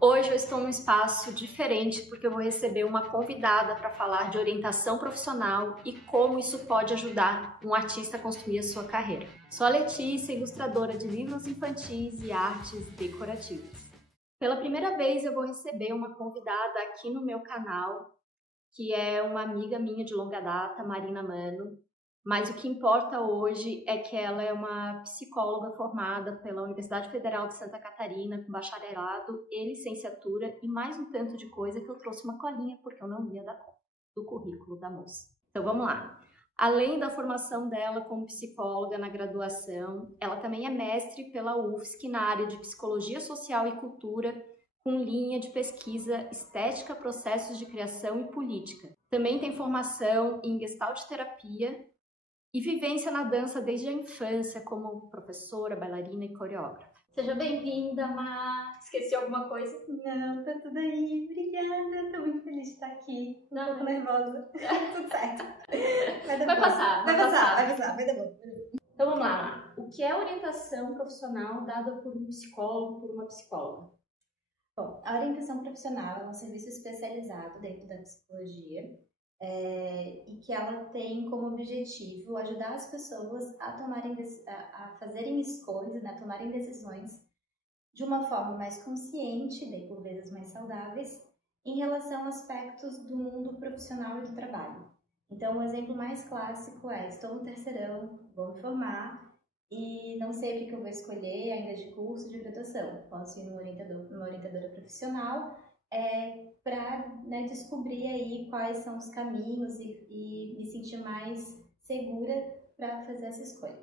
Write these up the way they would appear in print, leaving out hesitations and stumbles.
Hoje eu estou num espaço diferente porque eu vou receber uma convidada para falar de orientação profissional e como isso pode ajudar um artista a construir a sua carreira. Sou a Letícia, ilustradora de livros infantis e artes decorativas. Pela primeira vez eu vou receber uma convidada aqui no meu canal, que é uma amiga minha de longa data, Marina Mano. Mas o que importa hoje é que ela é uma psicóloga formada pela Universidade Federal de Santa Catarina, com bacharelado e licenciatura e mais um tanto de coisa que eu trouxe uma colinha porque eu não ia dar conta do currículo da moça. Então vamos lá. Além da formação dela como psicóloga na graduação, ela também é mestre pela UFSC na área de Psicologia Social e Cultura, com linha de pesquisa Estética, Processos de Criação e Política. Também tem formação em Gestalt Terapia e vivência na dança desde a infância como professora, bailarina e coreógrafa. Seja bem-vinda, Má! Esqueci alguma coisa? Não, tá tudo aí. Obrigada, tô muito feliz de estar aqui. Não, tô nervosa. Tudo certo. Vai passar, vai dar bom. Então vamos lá, Má. O que é orientação profissional dada por um psicólogo, por uma psicóloga? Bom, a orientação profissional é um serviço especializado dentro da psicologia, e que ela tem como objetivo ajudar as pessoas a fazerem escolhas, né, a tomarem decisões de uma forma mais consciente, daí por vezes mais saudáveis, em relação a aspectos do mundo profissional e do trabalho. Então, um exemplo mais clássico é: estou no terceirão, vou me formar e não sei o que eu vou escolher ainda de curso de graduação. Posso ir numa orientadora profissional para descobrir aí quais são os caminhos e me sentir mais segura para fazer essa escolha.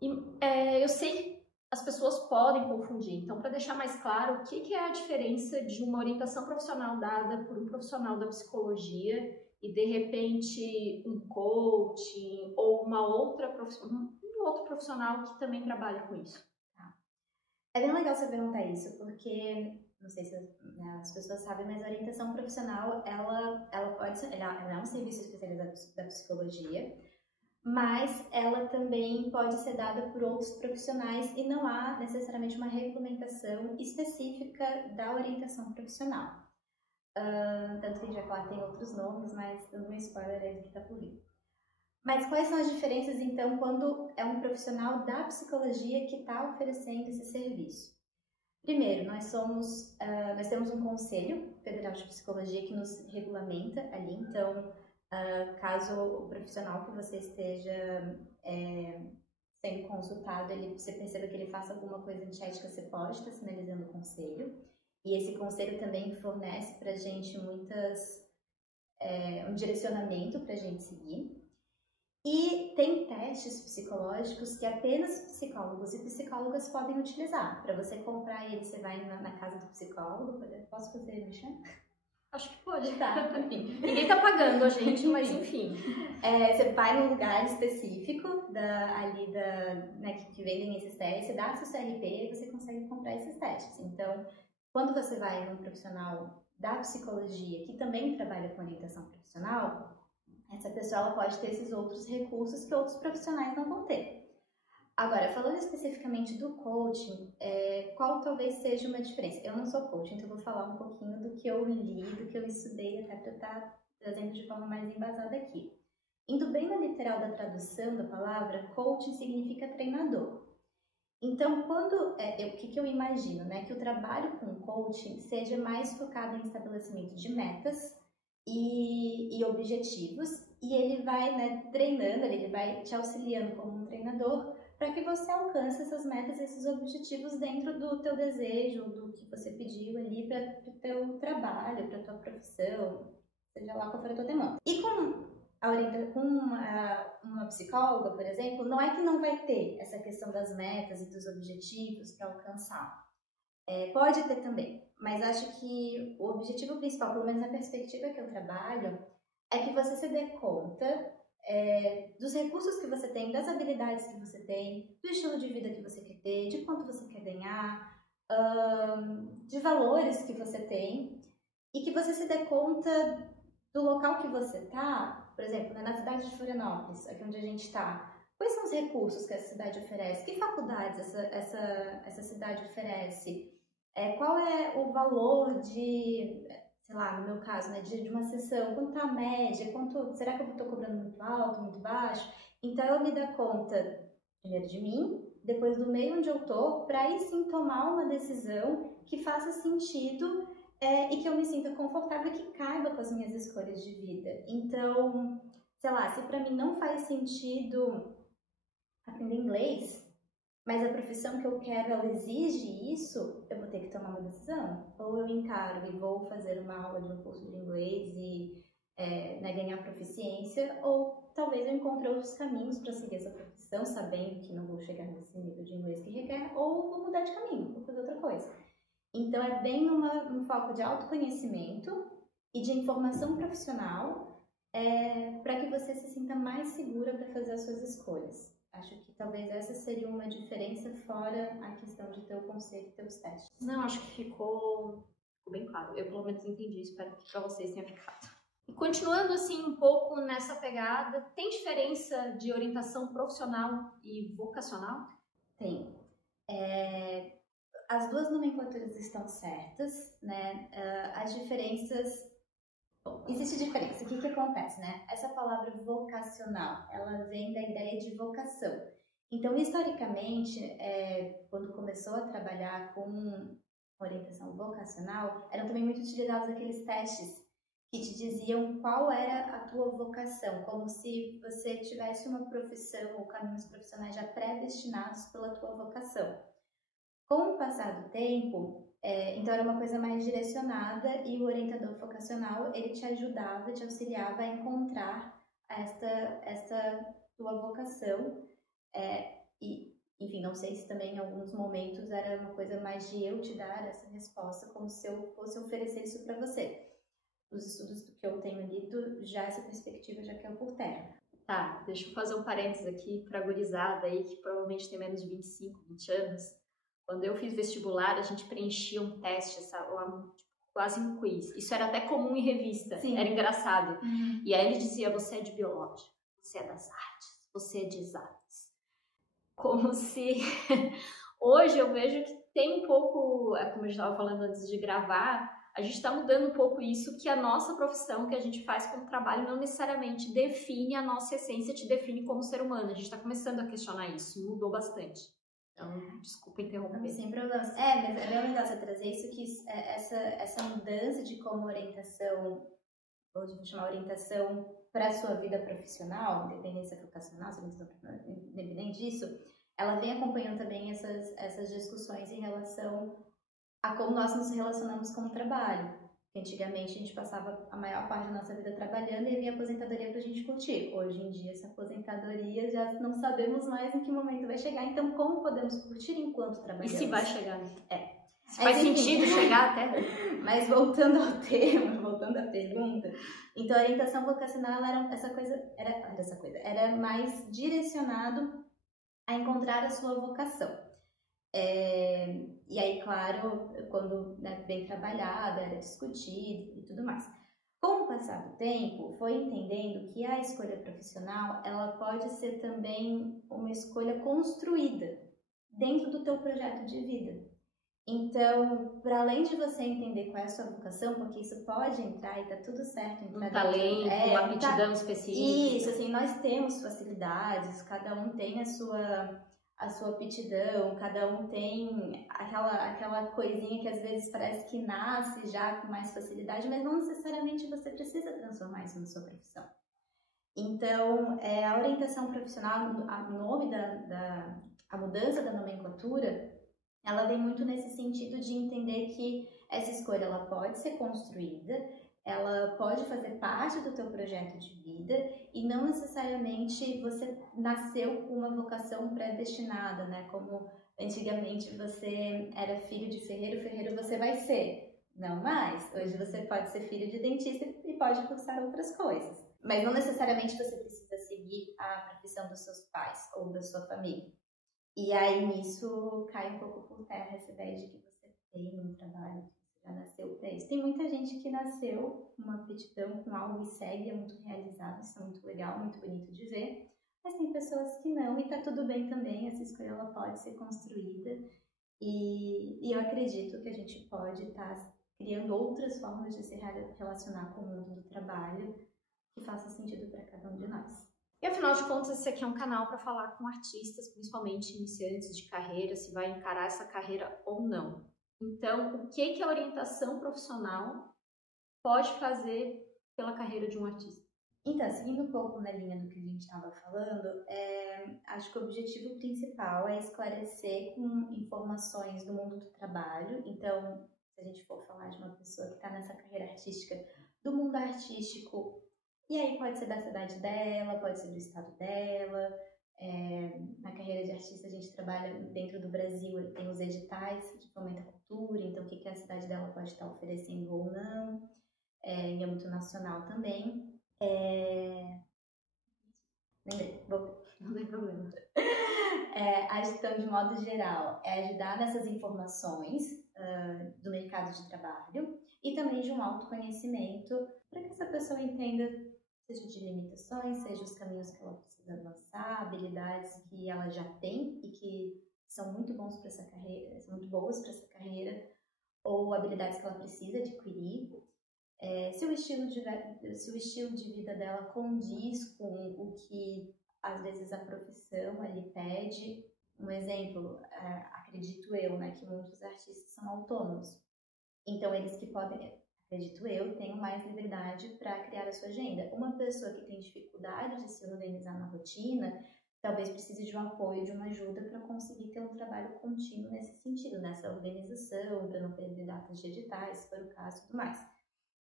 Eu sei que as pessoas podem confundir, então para deixar mais claro, o que é a diferença de uma orientação profissional dada por um profissional da psicologia e de repente um coaching ou um outro profissional que também trabalha com isso? Tá. É bem legal você perguntar isso, porque não sei se as pessoas sabem, mas a orientação profissional ela é um serviço especializado da psicologia, mas ela também pode ser dada por outros profissionais e não há necessariamente uma regulamentação específica da orientação profissional. Tanto que a gente vai falar que tem outros nomes, mas dando um spoiler aí do que está por vir. Mas quais são as diferenças, então, quando é um profissional da psicologia que está oferecendo esse serviço? Primeiro, nós temos um Conselho Federal de Psicologia que nos regulamenta ali, então, caso o profissional que você esteja sendo consultado, você perceba que ele faça alguma coisa antiética, você pode estar sinalizando o Conselho. E esse Conselho também fornece para a gente um direcionamento para a gente seguir. E tem testes psicológicos que apenas psicólogos e psicólogas podem utilizar. Para você comprar ele, você vai na casa do psicólogo. Posso fazer mexer? Acho que pode. Tá, enfim. Ninguém tá pagando a gente, mas enfim. Você vai num lugar específico que vendem esses testes, você dá seu CRP e você consegue comprar esses testes. Então, quando você vai num profissional da psicologia que também trabalha com orientação profissional, essa pessoa ela pode ter esses outros recursos que outros profissionais não vão ter. Agora, falando especificamente do coaching, qual talvez seja uma diferença? Eu não sou coach, então eu vou falar um pouquinho do que eu li, do que eu estudei, até para eu estar trazendo de forma mais embasada aqui. Indo bem na literal da tradução da palavra, coaching significa treinador. Então, o que eu imagino? Que o trabalho com coaching seja mais focado em estabelecimento de metas e objetivos, e ele vai treinando, ele vai te auxiliando como um treinador para que você alcance essas metas, esses objetivos dentro do teu desejo, do que você pediu ali para o teu trabalho, para a tua profissão, seja lá qual for a tua demanda. E com uma psicóloga, por exemplo, não é que não vai ter essa questão das metas e dos objetivos para alcançar. Pode ter também, mas acho que o objetivo principal, pelo menos na perspectiva que eu trabalho, é que você se dê conta dos recursos que você tem, das habilidades que você tem, do estilo de vida que você quer ter, de quanto você quer ganhar, de valores que você tem, e que você se dê conta do local que você está. Por exemplo, na cidade de Florianópolis, aqui onde a gente está, quais são os recursos que essa cidade oferece? Que faculdades essa cidade oferece? Qual é o valor de, sei lá, no meu caso, né, de uma sessão, quanto tá a média, será que eu estou cobrando muito alto, muito baixo? Então eu me dou conta primeiro de mim, depois do meio onde eu tô, para aí sim tomar uma decisão que faça sentido e que eu me sinta confortável e que caiba com as minhas escolhas de vida. Então, sei lá, se para mim não faz sentido aprender inglês, mas a profissão que eu quero, ela exige isso, eu vou ter que tomar uma decisão. Ou eu encaro e vou fazer uma aula de um curso de inglês e né, ganhar proficiência, ou talvez eu encontre outros caminhos para seguir essa profissão, sabendo que não vou chegar nesse nível de inglês que requer, ou vou mudar de caminho, vou fazer outra coisa. Então, é bem um foco de autoconhecimento e de informação profissional para que você se sinta mais segura para fazer as suas escolhas. Acho que talvez essa seria uma diferença fora a questão de ter o conceito e ter os testes. Não, acho que ficou bem claro. Eu pelo menos entendi, espero que para vocês tenha ficado. E continuando assim um pouco nessa pegada, tem diferença de orientação profissional e vocacional? Tem. As duas nomenclaturas estão certas, né? As diferenças... Bom, existe diferença. O que acontece, né? Essa palavra vocacional, ela vem da ideia de vocação. Então, historicamente, quando começou a trabalhar com orientação vocacional, eram também muito utilizados aqueles testes que te diziam qual era a tua vocação, como se você tivesse uma profissão ou caminhos profissionais já predestinados pela tua vocação. Com o passar do tempo, então era uma coisa mais direcionada e o orientador vocacional, ele te ajudava, te auxiliava a encontrar esta tua vocação e, enfim, não sei se também em alguns momentos era uma coisa mais de eu te dar essa resposta, como se eu fosse oferecer isso para você. Os estudos que eu tenho lido, já essa perspectiva já caiu por terra. Tá, deixa eu fazer um parênteses aqui para a gurizada aí, que provavelmente tem menos de 25, 20 anos. Quando eu fiz vestibular, a gente preenchia um teste, quase um quiz. Isso era até comum em revista, Sim. Era engraçado. E aí ele dizia, você é de biológica, você é das artes, você é de exatas. Como se... Hoje eu vejo que tem um pouco, como eu estava falando antes de gravar, a gente está mudando um pouco isso, que a nossa profissão, que a gente faz como trabalho, não necessariamente define a nossa essência, te define como ser humano. A gente está começando a questionar isso, mudou bastante. Então, desculpa interromper. Não, sem problemas. Mas é bem legal você trazer isso, que essa mudança de como orientação, ou de chamar orientação para a sua vida profissional, independência vocacional, independente disso, ela vem acompanhando também essas discussões em relação a como nós nos relacionamos com o trabalho. Antigamente a gente passava a maior parte da nossa vida trabalhando e havia aposentadoria para a gente curtir. Hoje em dia essa aposentadoria já não sabemos mais em que momento vai chegar. Então como podemos curtir enquanto trabalhamos? E se vai chegar? Se faz sentido chegar até. Mas voltando ao tema, voltando à pergunta, então a orientação vocacional era mais direcionado a encontrar a sua vocação. E aí, claro, quando bem trabalhada, era discutido e tudo mais. Com o passar do tempo, foi entendendo que a escolha profissional, ela pode ser também uma escolha construída dentro do teu projeto de vida. Então, para além de você entender qual é a sua vocação, porque isso pode entrar e tá tudo certo. Um talento, uma aptidão específica. Isso, assim, nós temos facilidades, cada um tem a sua aptidão, cada um tem aquela coisinha que às vezes parece que nasce já com mais facilidade, mas não necessariamente você precisa transformar isso na sua profissão. Então, a orientação profissional, o nome a mudança da nomenclatura, ela vem muito nesse sentido de entender que essa escolha ela pode ser construída, ela pode fazer parte do teu projeto de vida e não necessariamente você nasceu com uma vocação predestinada, né? Como antigamente você era filho de ferreiro, ferreiro você vai ser. Não mais. Hoje você pode ser filho de dentista e pode cursar outras coisas. Mas não necessariamente você precisa seguir a profissão dos seus pais ou da sua família. E aí nisso cai um pouco por terra essa ideia de que você tem um trabalho, já nasceu para isso. Tem muita gente que nasceu com uma aptidão, com algo e segue, é muito realizado, isso é muito legal, muito bonito de ver. Mas tem pessoas que não, e tá tudo bem também, essa escolha ela pode ser construída. E eu acredito que a gente pode estar criando outras formas de se relacionar com o mundo do trabalho que faça sentido para cada um de nós. E afinal de contas, esse aqui é um canal para falar com artistas, principalmente iniciantes de carreira, se vai encarar essa carreira ou não. Então, o que a orientação profissional pode fazer pela carreira de um artista? Então, seguindo um pouco na linha do que a gente estava falando, acho que o objetivo principal é esclarecer com informações do mundo do trabalho. Então, se a gente for falar de uma pessoa que está nessa carreira artística, do mundo artístico, e aí pode ser da cidade dela, pode ser do estado dela. Na carreira de artista a gente trabalha dentro do Brasil, tem os editais de fomento à cultura, então o que a cidade dela pode estar oferecendo ou não, em âmbito nacional também. Lembrei, Não tem problema. Acho que, então, de modo geral, é ajudar nessas informações do mercado de trabalho e também de um autoconhecimento para que essa pessoa entenda, seja de limitações, seja os caminhos que ela precisa avançar, habilidades que ela já tem e que são muito bons para essa carreira, são muito boas para essa carreira, ou habilidades que ela precisa adquirir. Se o estilo de vida dela condiz com o que às vezes a profissão ali pede. Um exemplo, acredito eu, né, que muitos artistas são autônomos. Então, eles que podem, acredito eu, tenham mais liberdade para criar a sua agenda. Uma pessoa que tem dificuldade de se organizar na rotina, talvez precise de um apoio, de uma ajuda para conseguir ter um trabalho contínuo nesse sentido, nessa organização, para não perder datas de editais, se for o caso e tudo mais.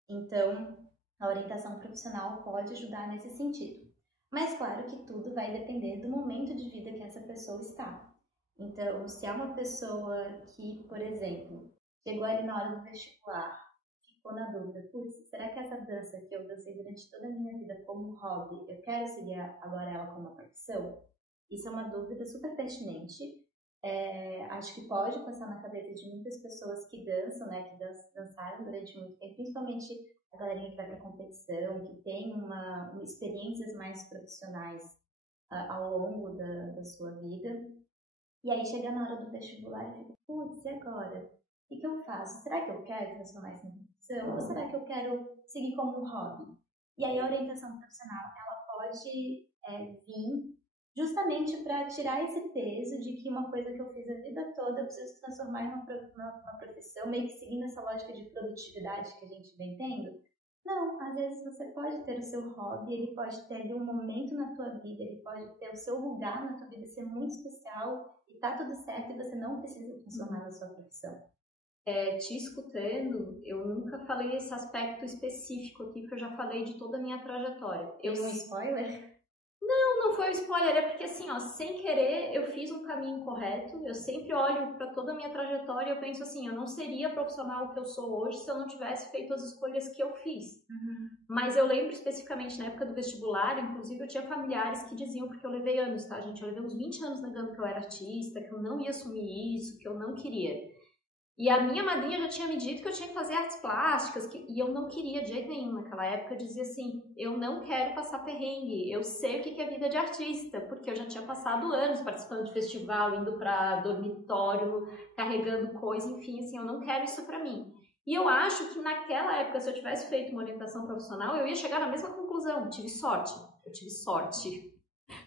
Então, a orientação profissional pode ajudar nesse sentido. Mas claro que tudo vai depender do momento de vida que essa pessoa está. Então, se é uma pessoa que, por exemplo, chegou ali na hora do vestibular, ficou na dúvida, putz, será que essa dança que eu dancei durante toda a minha vida como hobby, eu quero seguir agora ela como uma profissão? Isso é uma dúvida super pertinente. Acho que pode passar na cabeça de muitas pessoas que dançam, né, que dançaram durante muito tempo, principalmente a galerinha que vai para competição, que tem experiências mais profissionais ao longo da sua vida. E aí chega na hora do vestibular e fica, putz, e agora? O que eu faço? Será que eu quero transformar isso em profissão? Ou será que eu quero seguir como um hobby? E aí a orientação profissional, ela pode vir justamente para tirar esse peso de que uma coisa que eu fiz a vida toda eu preciso transformar em uma profissão, meio que seguindo essa lógica de produtividade que a gente vem tendo. Não, às vezes você pode ter o seu hobby, ele pode ter ali um momento na tua vida, ele pode ter o seu lugar na tua vida, ser muito especial e tá tudo certo e você não precisa transformar na sua profissão. Te escutando, eu nunca falei esse aspecto específico aqui, porque eu já falei de toda a minha trajetória. Um spoiler? Não foi um spoiler, é porque assim, ó, sem querer eu fiz um caminho correto. Eu sempre olho para toda a minha trajetória e eu penso assim, eu não seria profissional que eu sou hoje se eu não tivesse feito as escolhas que eu fiz. Mas eu lembro especificamente na época do vestibular, inclusive eu tinha familiares que diziam, porque eu levei anos, tá, gente? Eu levei uns 20 anos negando que eu era artista, que eu não ia assumir isso, que eu não queria. E a minha madrinha já tinha me dito que eu tinha que fazer artes plásticas, e eu não queria de jeito nenhum. Naquela época eu dizia assim, eu não quero passar perrengue, eu sei o que é vida de artista, porque eu já tinha passado anos participando de festival, indo para dormitório, carregando coisa, enfim, assim, eu não quero isso para mim. E eu acho que naquela época, se eu tivesse feito uma orientação profissional, eu ia chegar na mesma conclusão, eu tive sorte.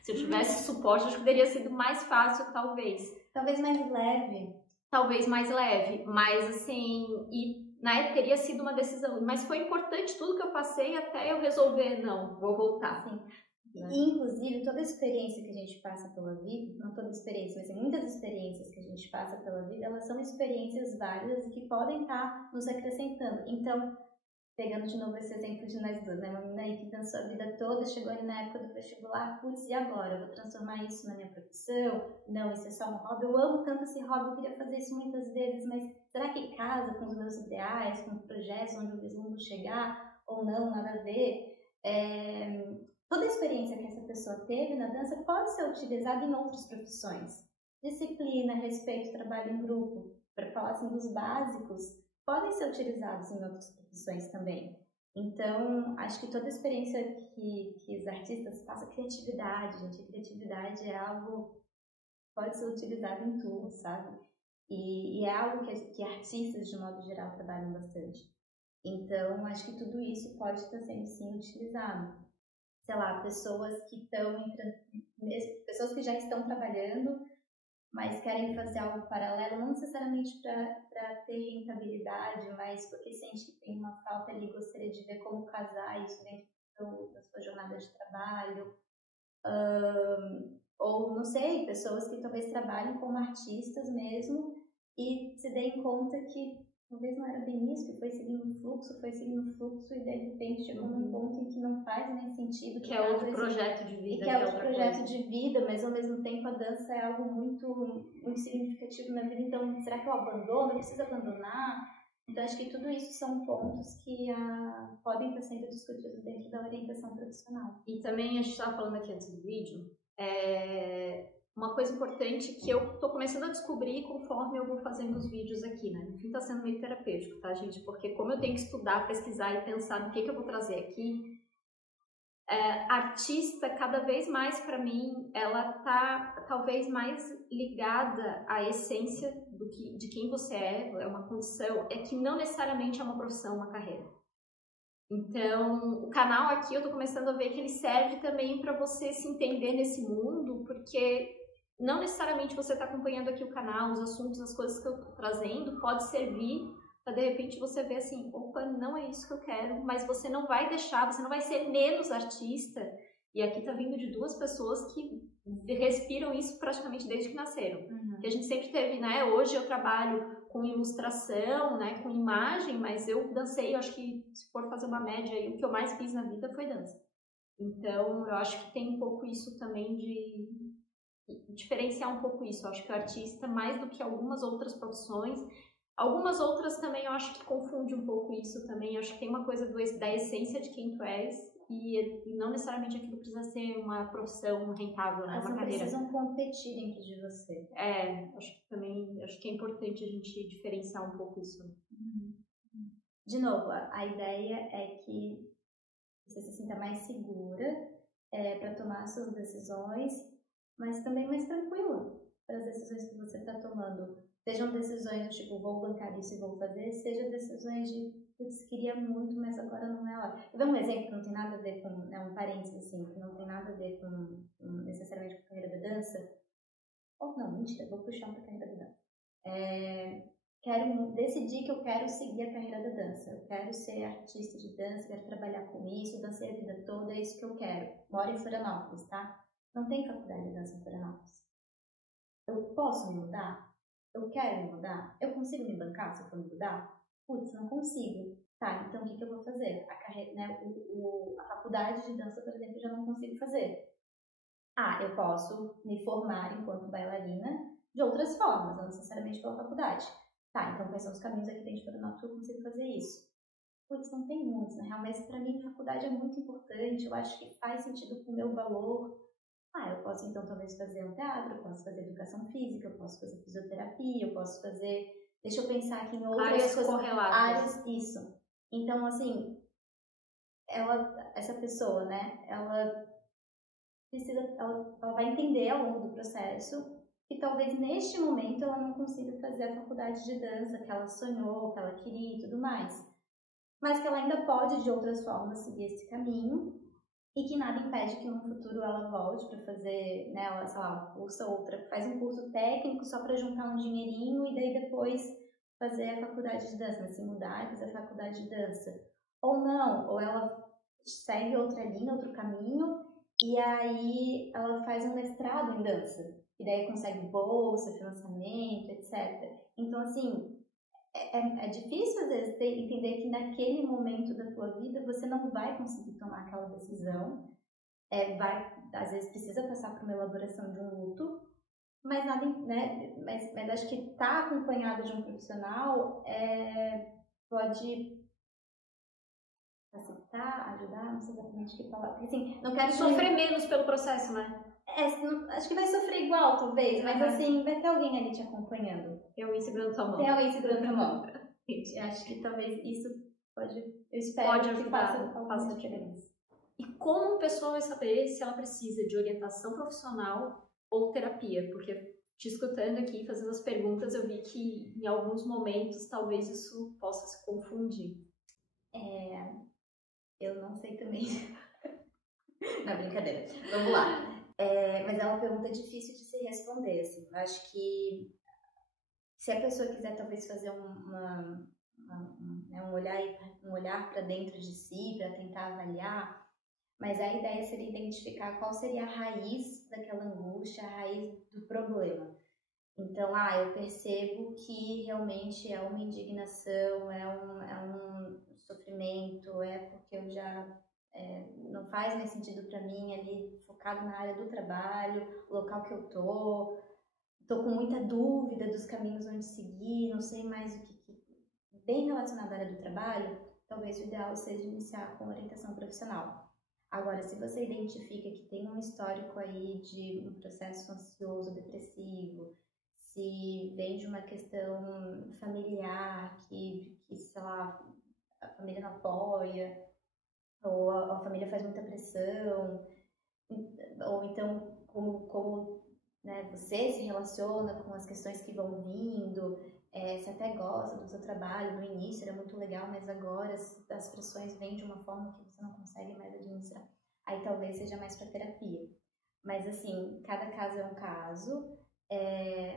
Se eu tivesse suporte, acho que teria sido mais fácil, talvez. Talvez mais leve. Talvez mais leve, mas assim, e na época teria sido uma decisão, mas foi importante tudo que eu passei até eu resolver, não, vou voltar. Sim. E, inclusive, toda a experiência que a gente passa pela vida, não toda experiência, mas muitas experiências que a gente passa pela vida, elas são experiências válidas e que podem estar nos acrescentando. Então, pegando de novo esse exemplo de nós duas, né? Uma menina aí que dançou a vida toda, chegou ali na época do vestibular, putz, e agora? Eu vou transformar isso na minha profissão? Não, isso é só um hobby. Eu amo tanto esse hobby, eu queria fazer isso muitas vezes, mas será que casa com os meus ideais, com projetos onde eu vislumbro chegar ou não, nada a ver? Toda a experiência que essa pessoa teve na dança pode ser utilizada em outras profissões. Disciplina, respeito, trabalho em grupo, para falar assim dos básicos, podem ser utilizados em outras profissões também. Então, acho que toda a experiência que os artistas passam, criatividade, gente, a criatividade é algo que pode ser utilizado em tudo, sabe? E é algo que artistas, de modo geral, trabalham bastante. Então, acho que tudo isso pode estar sendo, sim, utilizado. Sei lá, pessoas que já estão trabalhando, mas querem fazer algo paralelo, não necessariamente para ter rentabilidade, mas porque sente que tem uma falta ali, gostaria de ver como casar isso dentro da sua jornada de trabalho. Ou, não sei, pessoas que talvez trabalhem como artistas mesmo e se deem conta que talvez não era bem isso, que foi seguindo um fluxo, e de repente chegou num ponto em que não faz mais sentido. Que é outro projeto de vida. E que é outro projeto de vida, mas ao mesmo tempo a dança é algo muito, muito significativo na vida, então será que eu abandono? Eu preciso abandonar? Então acho que tudo isso são pontos que podem estar sendo discutidos dentro da orientação profissional. E também a gente estava falando aqui antes do vídeo, uma coisa importante que eu estou começando a descobrir conforme eu vou fazendo os vídeos aqui, né? No fim está sendo meio terapêutico, tá, gente? Porque como eu tenho que estudar, pesquisar e pensar no que eu vou trazer aqui, artista, cada vez mais para mim, ela tá talvez mais ligada à essência de quem você é uma condição, é que não necessariamente é uma profissão, uma carreira. Então, o canal aqui eu tô começando a ver que ele serve também para você se entender nesse mundo, porque não necessariamente você está acompanhando aqui o canal, os assuntos, as coisas que eu tô trazendo, pode servir para de repente você ver assim, opa, não é isso que eu quero, mas você não vai deixar, você não vai ser menos artista. E aqui tá vindo de duas pessoas que respiram isso praticamente desde que nasceram. Uhum. Que a gente sempre teve, né? Hoje eu trabalho com ilustração, né, com imagem, mas eu dancei, eu acho que se for fazer uma média aí, o que eu mais fiz na vida foi dança. Então, eu acho que tem um pouco isso também de diferenciar um pouco isso. Eu acho que o artista, mais do que algumas outras profissões, algumas outras também eu acho que confunde um pouco isso também. Eu acho que tem uma coisa da essência de quem tu és e não necessariamente aquilo precisa ser uma profissão rentável, né? Elas uma não carreira. Precisam competir dentro de você. Acho que é importante a gente diferenciar um pouco isso. De novo, a ideia é que você se sinta mais segura para tomar suas decisões, mas também mais tranquila para as decisões que você está tomando. Sejam decisões do tipo, vou bancar isso e vou fazer, seja decisões de, putz, queria muito, mas agora não é a hora. Vou dar um exemplo que não tem nada a ver com, um parênteses assim, que não tem nada a ver com necessariamente com a carreira da dança. Ou não, mentira, vou puxar para a carreira da dança. Decidi que eu quero seguir a carreira da dança. Eu quero ser artista de dança, quero trabalhar com isso, dancei a vida toda, é isso que eu quero. Moro em Florianópolis, tá? Não tem faculdade de dança em Florianópolis. Eu posso me mudar? Eu quero me mudar? Eu consigo me bancar se eu for me mudar? Putz, não consigo. Tá, então o que eu vou fazer? A faculdade de dança, por exemplo, eu já não consigo fazer. Eu posso me formar enquanto bailarina de outras formas, não necessariamente pela faculdade. Tá, então quais são os caminhos aqui dentro de Florianópolis que eu consigo fazer isso? Putz, não tem muitos, na real, mas pra mim faculdade é muito importante, eu acho que faz sentido com o meu valor. Eu posso então talvez fazer um teatro, eu posso fazer educação física, eu posso fazer fisioterapia, eu posso fazer... Deixa eu pensar aqui em outras áreas coisas. Correlatas. Isso. Então, assim, essa pessoa, né, ela vai entender ao longo do processo que talvez neste momento ela não consiga fazer a faculdade de dança que ela sonhou, que ela queria e tudo mais. Mas que ela ainda pode, de outras formas, seguir esse caminho e que nada impede que no futuro ela volte para fazer, né, ela, sei lá, faz um curso técnico só para juntar um dinheirinho e daí depois fazer a faculdade de dança, se mudar e fazer a faculdade de dança. Ou não, ou ela segue outra linha, outro caminho e aí ela faz um mestrado em dança. E daí consegue bolsa, financiamento, etc. Então, assim, é difícil às vezes entender que naquele momento da tua vida você não vai conseguir tomar aquela decisão. Às vezes precisa passar por uma elaboração de um luto, mas nada, né? Mas acho que estar acompanhado de um profissional pode facilitar, ajudar, não sei exatamente o que falar. Porque, assim, não quero sofrer menos pelo processo, né? Acho que vai sofrer igual, talvez, mas assim, vai ter alguém ali te acompanhando. Tem alguém segurando tua mão. Tem alguém segurando tua mão. Acho que talvez isso eu espero que faça diferença. E como a pessoa vai saber se ela precisa de orientação profissional ou terapia? Porque te escutando aqui, fazendo as perguntas, eu vi que em alguns momentos talvez isso possa se confundir. Eu não sei também. Não, brincadeira. Vamos lá. Mas é uma pergunta difícil de se responder, assim. Eu acho que se a pessoa quiser talvez fazer um olhar para dentro de si, para tentar avaliar, mas a ideia seria identificar qual seria a raiz daquela angústia, a raiz do problema. Então, eu percebo que realmente é uma indignação, é um sofrimento, é porque eu já não faz mais sentido para mim ali, focado na área do trabalho, o local que eu tô com muita dúvida dos caminhos onde seguir, não sei mais o que bem relacionado à área do trabalho, talvez o ideal seja iniciar com orientação profissional. Agora, se você identifica que tem um histórico aí de um processo ansioso, depressivo, se vem de uma questão familiar, que sei lá, a família não apoia, ou a família faz muita pressão, ou então como né, você se relaciona com as questões que vão vindo, você até gosta do seu trabalho, no início era muito legal, mas agora as pressões vêm de uma forma que você não consegue mais administrar, aí talvez seja mais para terapia. Mas assim, cada caso é um caso,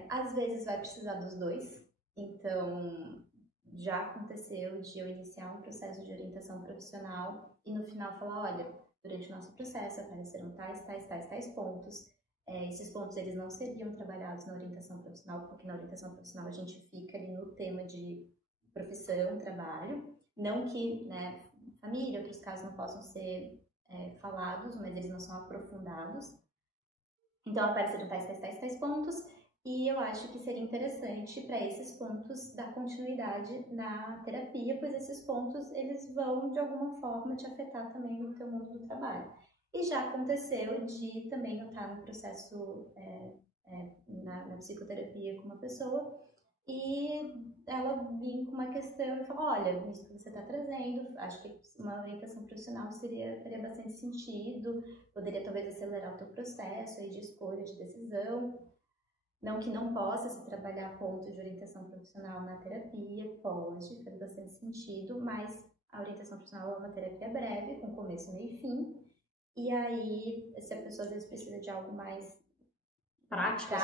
às vezes vai precisar dos dois, então já aconteceu de eu iniciar um processo de orientação profissional e no final falar, olha, durante o nosso processo apareceram tais pontos. Esses pontos eles não seriam trabalhados na orientação profissional, porque na orientação profissional a gente fica ali no tema de profissão, trabalho, não que, né, família, outros casos não possam ser falados, mas eles não são aprofundados. Então apareceram tais pontos, e eu acho que seria interessante para esses pontos dar continuidade na terapia, pois esses pontos eles vão de alguma forma te afetar também no teu mundo do trabalho. E já aconteceu de também eu estar no processo na psicoterapia com uma pessoa e ela vir com uma questão e falar, olha, isso que você está trazendo, acho que uma orientação profissional faria bastante sentido, poderia talvez acelerar o teu processo aí de escolha, de decisão. Não que não possa se trabalhar pontos de orientação profissional na terapia, pode, faz bastante sentido, mas a orientação profissional é uma terapia breve, com começo, meio e fim, e aí, se a pessoa às vezes precisa de algo mais prático,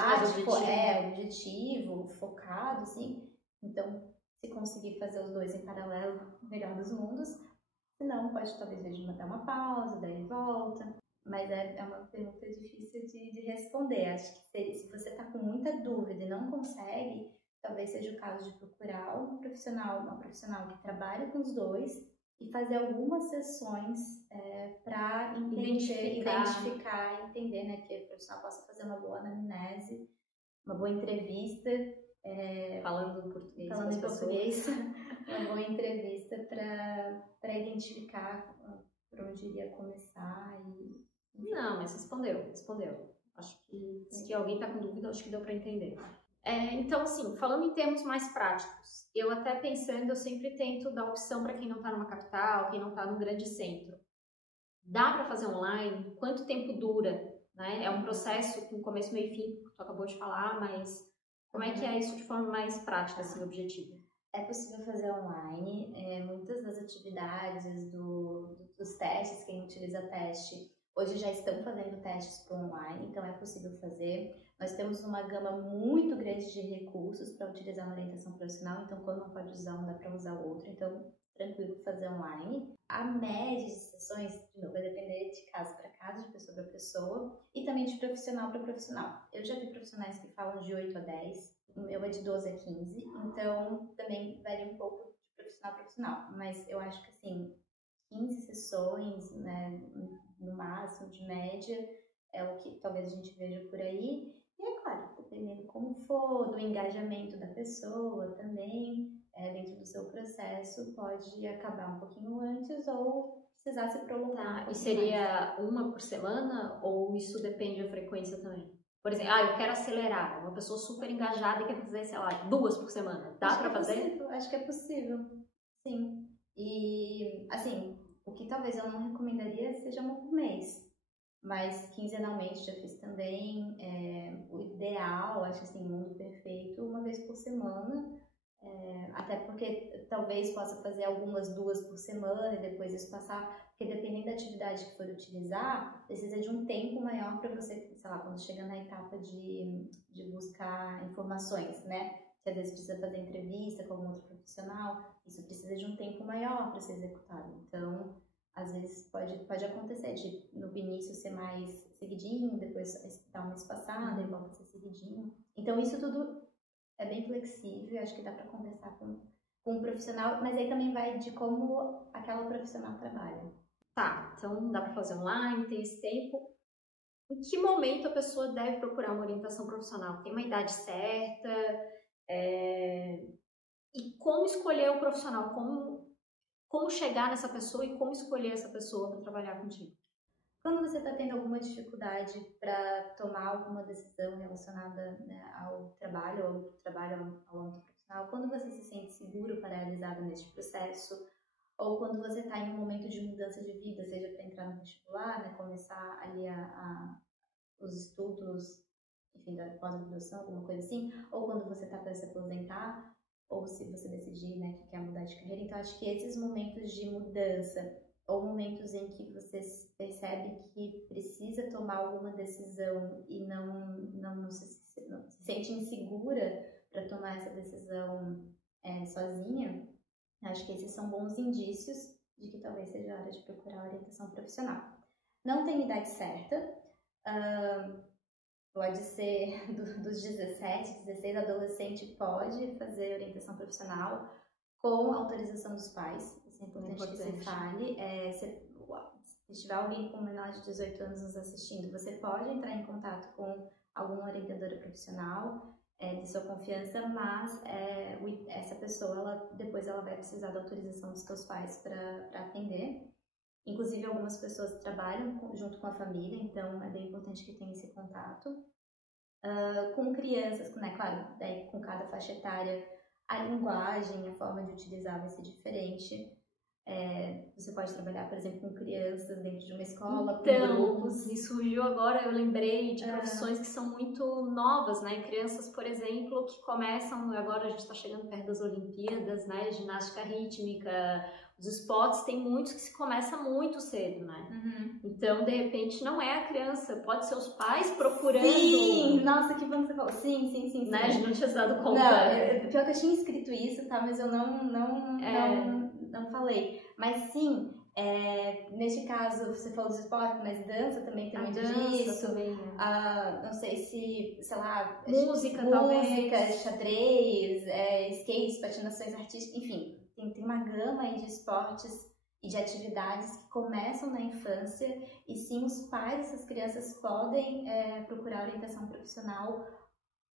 objetivo, focado, assim, então, se conseguir fazer os dois em paralelo, melhor dos mundos, se não, pode talvez dar uma pausa, daí volta. Mas é uma pergunta difícil de responder. Acho que se você está com muita dúvida e não consegue, talvez seja o caso de procurar uma profissional que trabalhe com os dois e fazer algumas sessões para identificar e entender, né, que o profissional possa fazer uma boa anamnese, uma boa entrevista. Falando em português, uma boa entrevista para identificar por onde iria começar e... Não, mas respondeu. Acho que se alguém está com dúvida, acho que deu para entender. Então, assim, falando em termos mais práticos, eu até pensando, eu sempre tento dar opção para quem não está numa capital, quem não está num grande centro. Dá para fazer online? Quanto tempo dura? Né? É um processo com começo, meio e fim, que tu acabou de falar, mas como é que é isso de forma mais prática, assim, objetiva? É possível fazer online. Muitas das atividades dos testes, quem utiliza teste, hoje já estão fazendo testes por online, então é possível fazer. Nós temos uma gama muito grande de recursos para utilizar na orientação profissional, então quando não pode usar um, dá para usar o outro, então tranquilo fazer online. A média de sessões, de novo, vai depender de caso para caso, de pessoa para pessoa, e também de profissional para profissional. Eu já vi profissionais que falam de 8 a 10, o meu é de 12 a 15, então também varia um pouco de profissional a profissional, mas eu acho que assim, 15 sessões, né, no máximo, de média, é o que talvez a gente veja por aí. E é claro, dependendo como for, do engajamento da pessoa também, dentro do seu processo, pode acabar um pouquinho antes ou precisar se prolongar. E seria uma por semana ou isso depende da frequência também? Por exemplo, eu quero acelerar, uma pessoa super engajada e quer fazer, sei lá, 2 por semana. Dá para fazer? Acho que é possível, sim. E, assim, o que talvez eu não recomendaria seja uma por mês. mas quinzenalmente já fiz também. O ideal, acho assim, mundo perfeito, uma vez por semana. Até porque talvez possa fazer algumas 2 por semana e depois isso passar, porque dependendo da atividade que for utilizar, precisa de um tempo maior para você, sei lá, quando chega na etapa de buscar informações, né? Que às vezes precisa fazer entrevista com algum outro profissional, isso precisa de um tempo maior para ser executado. Então, às vezes pode acontecer de no início ser mais seguidinho, depois dar uma espaçada e volta a ser seguidinho. Então, isso tudo é bem flexível, acho que dá para conversar com um profissional, mas aí também vai de como aquela profissional trabalha. Tá, então dá para fazer online, tem esse tempo. Em que momento a pessoa deve procurar uma orientação profissional? Tem uma idade certa? E como escolher o profissional? Como chegar nessa pessoa e como escolher essa pessoa para trabalhar contigo? Quando você está tendo alguma dificuldade para tomar alguma decisão relacionada, né, ao trabalho ao âmbito profissional, quando você se sente seguro para realizar neste processo, ou quando você está em um momento de mudança de vida, seja para entrar no vestibular, né, começar ali os estudos, enfim, da pós-graduação, alguma coisa assim, ou quando você está para se aposentar, ou se você decidir, né, que quer mudar de carreira. Então, acho que esses momentos de mudança ou momentos em que você percebe que precisa tomar alguma decisão e não se sente insegura para tomar essa decisão sozinha, acho que esses são bons indícios de que talvez seja a hora de procurar orientação profissional. Não tem idade certa, pode ser dos 17, 16, adolescente pode fazer orientação profissional com autorização dos pais. Isso é importante que você fale. Se tiver alguém com menor de 18 anos nos assistindo, você pode entrar em contato com alguma orientadora profissional de sua confiança, mas essa pessoa, depois ela vai precisar da autorização dos seus pais para atender. Inclusive, algumas pessoas trabalham junto com a família, então é bem importante que tenha esse contato. Com crianças, né, claro, daí com cada faixa etária, a linguagem, a forma de utilizar vai ser diferente. Você pode trabalhar, por exemplo, com crianças dentro de uma escola, então, com grupos. Me surgiu agora, eu lembrei de profissões que são muito novas, né? Crianças, por exemplo, que começam, agora a gente está chegando perto das Olimpíadas, né? Ginástica rítmica, os esportes, tem muitos que se começa muito cedo, né? Uhum. Então, de repente, não é a criança, pode ser os pais procurando. Sim, nossa, que bom que você falou. Sim. Né? A gente não tinha se dado conta. Não, pior que eu tinha escrito isso, tá? Mas eu não falei. Mas sim, neste caso, você falou do esporte, mas dança também tem muito disso. Também, não sei se, sei lá... Música, talvez. Xadrez, skates, patinações artísticas, enfim. Tem uma gama aí de esportes e de atividades que começam na infância e sim, os pais dessas crianças podem procurar orientação profissional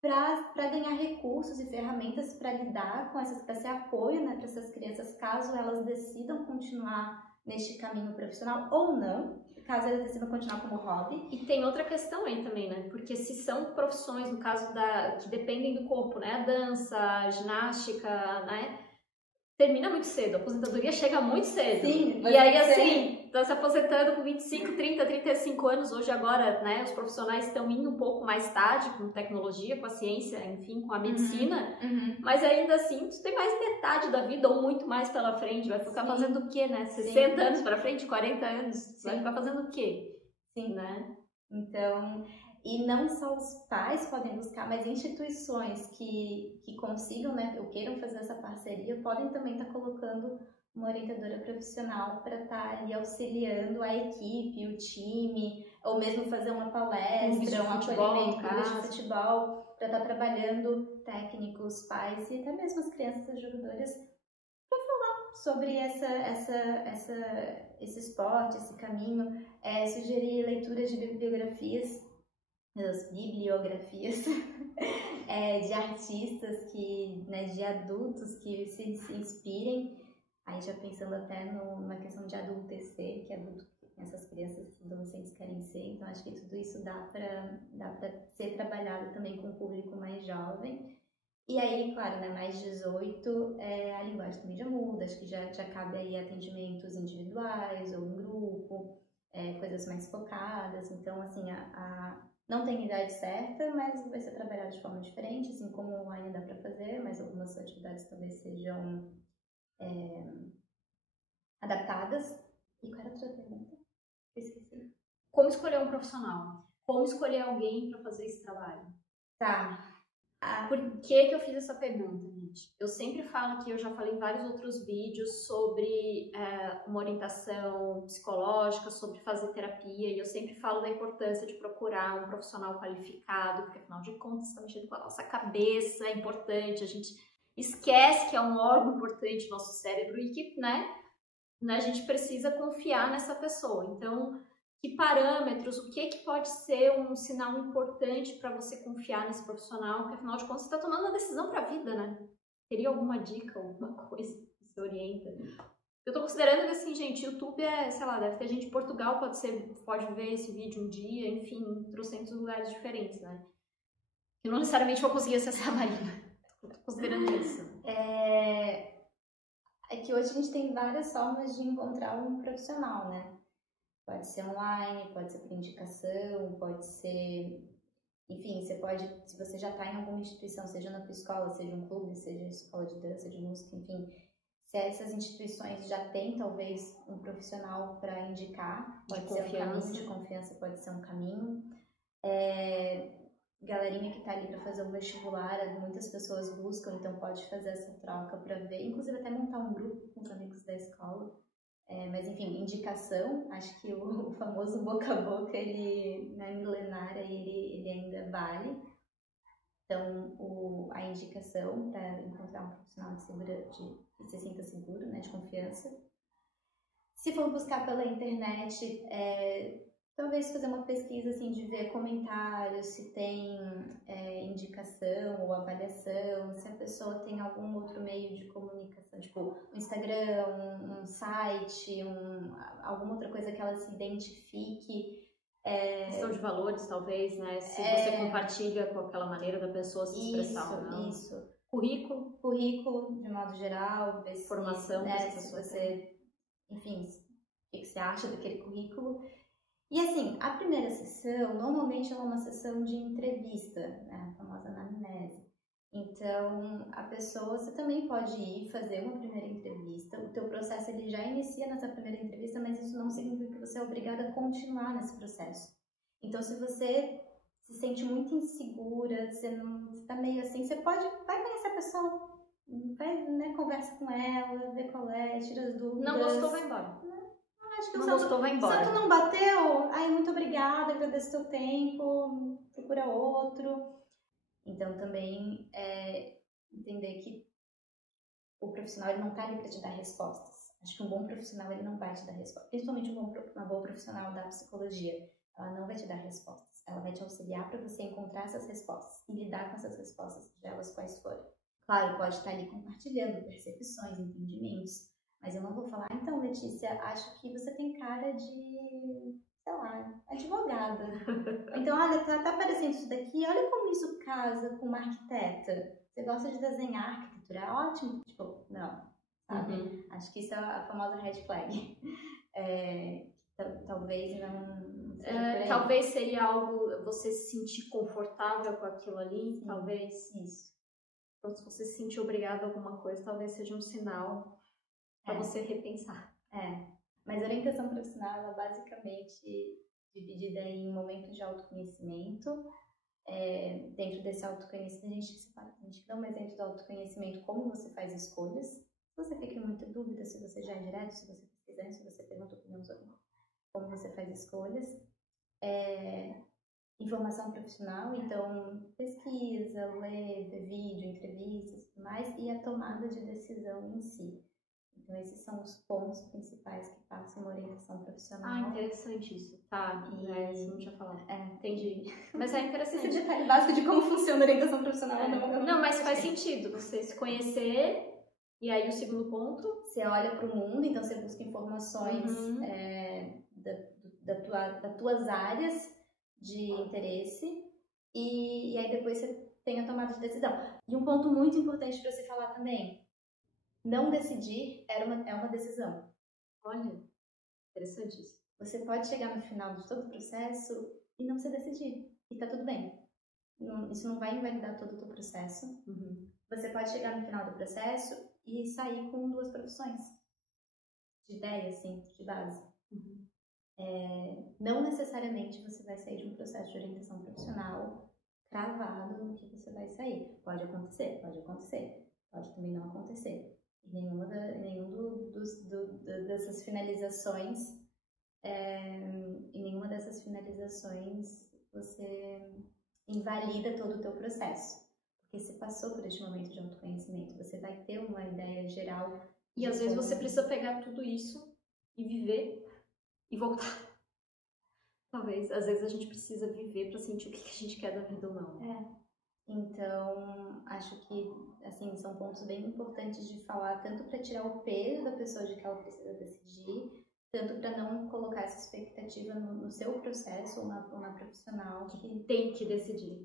para ganhar recursos e ferramentas para lidar com para ser apoio, né, para essas crianças, caso elas decidam continuar neste caminho profissional ou não, caso elas decidam continuar como hobby. E tem outra questão aí também, né? Porque se são profissões, no caso que dependem do corpo, né? A dança, a ginástica, né? Termina muito cedo, a aposentadoria chega muito cedo. Sim, e aí assim, tá se aposentando com 25, 30, 35 anos, hoje agora, né, os profissionais estão indo um pouco mais tarde com tecnologia, com a ciência, enfim, com a medicina, mas ainda assim, tu tem mais metade da vida ou muito mais pela frente, vai ficar fazendo o quê, né? 60 anos pra frente, 40 anos, vai ficar fazendo o quê? Sim, né? Então... E não só os pais podem buscar, mas instituições que consigam, né, ou queiram fazer essa parceria, podem também estar colocando uma orientadora profissional para estar ali auxiliando a equipe, o time, ou mesmo fazer uma palestra, um acolhimento, clube de futebol, para estar trabalhando técnicos, pais e até mesmo as crianças e jogadoras para falar sobre esse esporte, esse caminho, sugerir leituras de bibliografias de artistas né, de adultos que se inspirem, aí já pensando até numa questão de adultecer, que essas crianças e adolescentes querem ser, então acho que tudo isso dá para ser trabalhado também com o público mais jovem. E aí, claro, né, mais 18, a linguagem também já muda, acho que já cabe aí atendimentos individuais ou em grupo. coisas mais focadas. Então, assim, não tem idade certa, mas vai ser trabalhado de forma diferente, assim como online dá para fazer, mas algumas atividades talvez sejam adaptadas. E qual era a outra pergunta? Eu esqueci. Como escolher um profissional? Como escolher alguém para fazer esse trabalho? Tá. Por que eu fiz essa pergunta, gente? Eu sempre falo que eu já falei em vários outros vídeos sobre uma orientação psicológica, sobre fazer terapia, e eu sempre falo da importância de procurar um profissional qualificado, porque afinal de contas está mexendo com a nossa cabeça, é importante, a gente esquece que é um órgão importante do nosso cérebro e que, né, a gente precisa confiar nessa pessoa. Então, que parâmetros, o que pode ser um sinal importante para você confiar nesse profissional, que afinal de contas você está tomando uma decisão para a vida, né? Teria alguma dica, alguma coisa que você orienta? Eu tô considerando que, assim, gente, YouTube sei lá, deve ter gente de Portugal, pode ver esse vídeo um dia, enfim, em trocentos lugares diferentes, né? Eu não necessariamente vou conseguir acessar a Marina. Eu tô considerando isso. É que hoje a gente tem várias formas de encontrar um profissional, né? Pode ser online, pode ser por indicação, pode ser... Enfim, você pode, se você já está em alguma instituição, seja na tua escola, seja um clube, seja escola de dança, de música, enfim, se essas instituições já têm, talvez, um profissional para indicar, pode ser um caminho de confiança, pode ser um caminho. Galerinha que está ali para fazer um vestibular, muitas pessoas buscam, então pode fazer essa troca para ver, inclusive até montar um grupo com os amigos da escola. Mas enfim, indicação, acho que o famoso boca a boca, ele na milenária, ele ainda vale. Então, a indicação para encontrar um profissional que se sinta seguro, né, de confiança. Se for buscar pela internet, talvez fazer uma pesquisa assim, de ver comentários, se tem indicação ou avaliação, se a pessoa tem algum outro meio de comunicação, tipo um Instagram, um site, alguma outra coisa que ela se identifique. Questão de valores, talvez, né? Se você compartilha com aquela maneira da pessoa se expressar ou não. Isso. Currículo, de modo geral, ver formação, se você, enfim, o que você acha daquele currículo. E assim, a primeira sessão, normalmente é uma sessão de entrevista, né, a famosa anamnese. Então, a pessoa, você também pode ir fazer uma primeira entrevista, o teu processo ele já inicia nessa primeira entrevista, mas isso não significa que você é obrigada a continuar nesse processo. Então, se você se sente muito insegura, você está meio assim, você vai conhecer a pessoa, vai, né, conversa com ela, vê qual tira as dúvidas. Não gostou, vai embora. Acho que não gostou, vai embora. O santo não bateu? Ai, muito obrigada, agradeço o seu tempo, procura outro. Então, também entender que o profissional ele não está ali para te dar respostas. Acho que um bom profissional ele não vai te dar respostas. Principalmente uma boa profissional da psicologia. Ela não vai te dar respostas. Ela vai te auxiliar para você encontrar essas respostas e lidar com essas respostas, seja elas quais forem. Claro, pode estar ali compartilhando percepções, entendimentos. Mas eu não vou falar, então, Letícia, acho que você tem cara de, sei lá, advogada. Então, olha, tá aparecendo isso daqui, olha como isso casa com uma arquiteta. Você gosta de desenhar arquitetura, é ótimo. Tipo, não, sabe? Acho que isso é a famosa red flag. Talvez não talvez seria algo, você se sentir confortável com aquilo ali, sim, talvez. Isso. Então, se você se sentir obrigado a alguma coisa, talvez seja um sinal para você repensar. Mas a orientação profissional, ela é basicamente dividida em momentos de autoconhecimento. Dentro desse autoconhecimento, a gente dá um exemplo do autoconhecimento, como você faz escolhas. Se você fica em muita dúvida, se você já é direto, se você pesquisa, se você pergunta opinião sobre como você faz escolhas. Informação profissional, então pesquisa, ler, ver vídeo, entrevistas e tudo mais, e a tomada de decisão em si. Então, esses são os pontos principais que passam uma orientação profissional. Interessante isso. Tá, isso não tinha falado. Entendi. Mas é interessante. Esse detalhe básico de como funciona a orientação profissional. Não, mas faz sentido. Você se conhecer, e aí o segundo ponto... Você olha para o mundo, então você busca informações das tuas áreas de interesse, e aí depois você tem a tomada de decisão. E um ponto muito importante para você falar também, não decidir é uma decisão. Olha, interessante isso. Você pode chegar no final de todo o processo e não se decidir. E tá tudo bem. Isso não vai invalidar todo o teu processo. Você pode chegar no final do processo e sair com 2 profissões. De ideia, assim, de base. Não necessariamente você vai sair de um processo de orientação profissional cravado no que você vai sair. Pode acontecer, pode também não acontecer. Dessas finalizações, em nenhuma dessas finalizações você invalida todo o teu processo. Porque você passou por este momento de autoconhecimento, você vai ter uma ideia geral. E às vezes você precisa pegar tudo isso e viver e voltar. Talvez, às vezes a gente precisa viver para sentir o que a gente quer da vida ou não. Então, acho que, assim, são pontos bem importantes de falar, tanto para tirar o peso da pessoa de que ela precisa decidir, tanto para não colocar essa expectativa no seu processo ou na profissional que tem que decidir.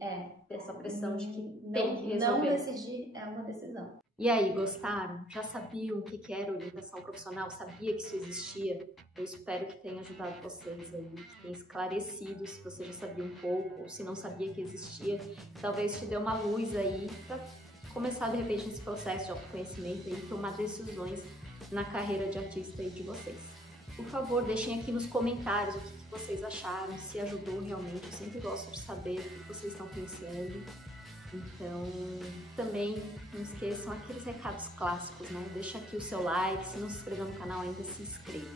Essa pressão de que tem que resolver. Não decidir é uma decisão. E aí, gostaram? Já sabiam o que era orientação profissional? Sabia que isso existia? Eu espero que tenha ajudado vocês aí, que tenha esclarecido se você já sabia um pouco, ou se não sabia que existia. Talvez te dê uma luz aí para começar, de repente, esse processo de autoconhecimento e tomar decisões na carreira de artista aí de vocês. Por favor, deixem aqui nos comentários o que vocês acharam, se ajudou realmente. Eu sempre gosto de saber o que vocês estão pensando. Então, também não esqueçam aqueles recados clássicos, né? Deixa aqui o seu like, se não se inscreveu no canal ainda, se inscreva.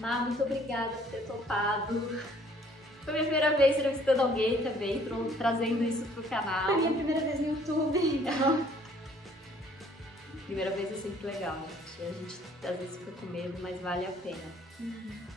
Mar, muito obrigada por ter topado. Foi minha primeira vez entrevistando alguém também, trazendo isso pro canal. Foi minha primeira vez no YouTube, então... Primeira vez é sempre legal, né? A gente às vezes fica com medo, mas vale a pena.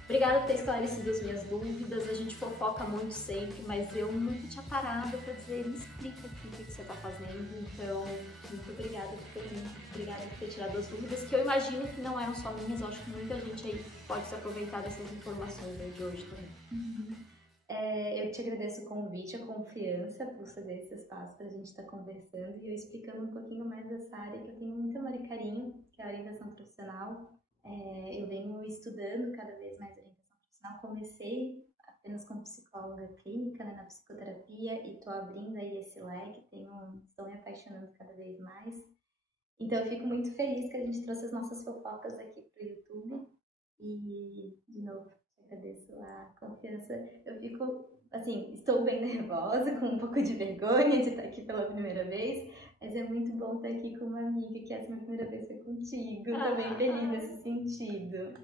Obrigada por ter esclarecido as minhas dúvidas. A gente fofoca muito sempre, mas eu nunca tinha parado para dizer, me explica aqui o que você está fazendo. Então, muito obrigada por ter tirado as dúvidas, que eu imagino que não eram só minhas. Eu acho que muita gente aí pode se aproveitar dessas informações aí de hoje também. Eu te agradeço o convite, a confiança por ceder esse espaço para a gente estar conversando e eu explicando um pouquinho mais dessa área que eu tenho muito amor e carinho, que é a orientação profissional. Eu venho estudando cada vez mais orientação profissional. Comecei apenas como psicóloga clínica, né, na psicoterapia, e estou abrindo aí esse leque, estou me apaixonando cada vez mais. Então eu fico muito feliz que a gente trouxe as nossas fofocas aqui para o YouTube e, de novo, agradeço a confiança. Eu fico, assim, estou bem nervosa, com um pouco de vergonha de estar aqui pela primeira vez, mas é muito bom estar aqui com uma amiga, que essa minha primeira vez foi contigo. Estou bem feliz nesse sentido.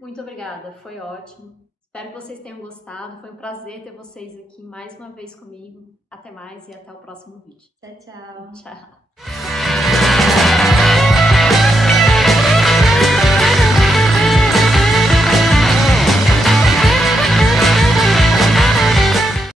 Muito obrigada, foi ótimo. Espero que vocês tenham gostado. Foi um prazer ter vocês aqui mais uma vez comigo. Até mais e até o próximo vídeo. Tchau, tchau. Tchau.